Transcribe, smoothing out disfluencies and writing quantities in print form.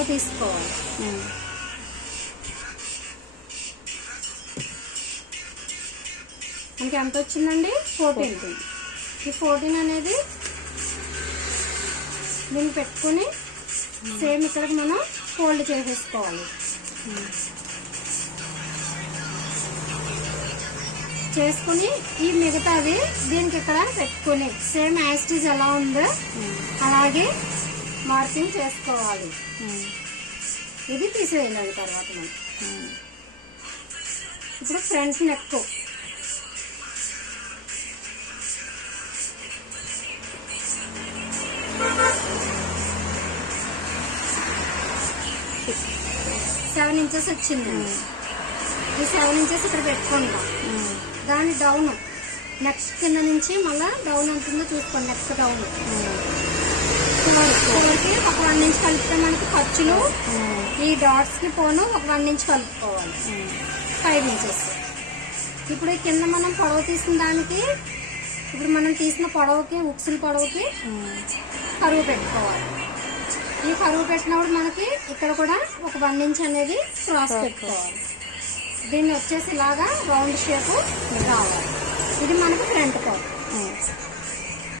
పొడవు తీసుకోవాలి. మనకి ఎంత వచ్చిందండి? 14. ఈ 14 అనేది దీన్ని పెట్టుకుని సేమ్ ఇక్కడికి మనం ఫోల్డ్ చేసేసుకోవాలి. చేసుకుని ఈ మిగతావి దీనికి ఇక్కడ పెట్టుకుని సేమ్ యాస్టీజ్ ఎలా ఉందో అలాగే మార్కింగ్ చేసుకోవాలి. ఇది తీసేయాలి. తర్వాత మనం ఇప్పుడు ఫ్రంట్ నెక్ 7 inches వచ్చింది. ఈ 7 inches ఇక్కడ పెట్టుకుందాం. దాని డౌన్ నెక్ కింద నుంచి మళ్ళీ డౌన్ ఉంటుందో చూసుకోండి. నెక్ డౌన్ చివరికి ఒక 1 inch కలిపితే మనకి ఖర్చులు ఈ డాట్స్ కి పోను ఒక 1 inch కలుపుకోవాలి. 5 inches. ఇప్పుడు కింద మనం పొడవు తీసిన దానికి ఇప్పుడు మనం తీసిన పొడవుకి ఉక్సుల పొడవుకి కరువు పెట్టుకోవాలి. ఈ కరువు పెట్టినప్పుడు మనకి ఇక్కడ కూడా ఒక 1 inch అనేది క్రాస్ పెట్టుకోవాలి. దీన్ని వచ్చేసి ఇలాగా రౌండ్ షేప్ రావాలి. ఇది మనకు ఫ్రంట్ పార్ట్.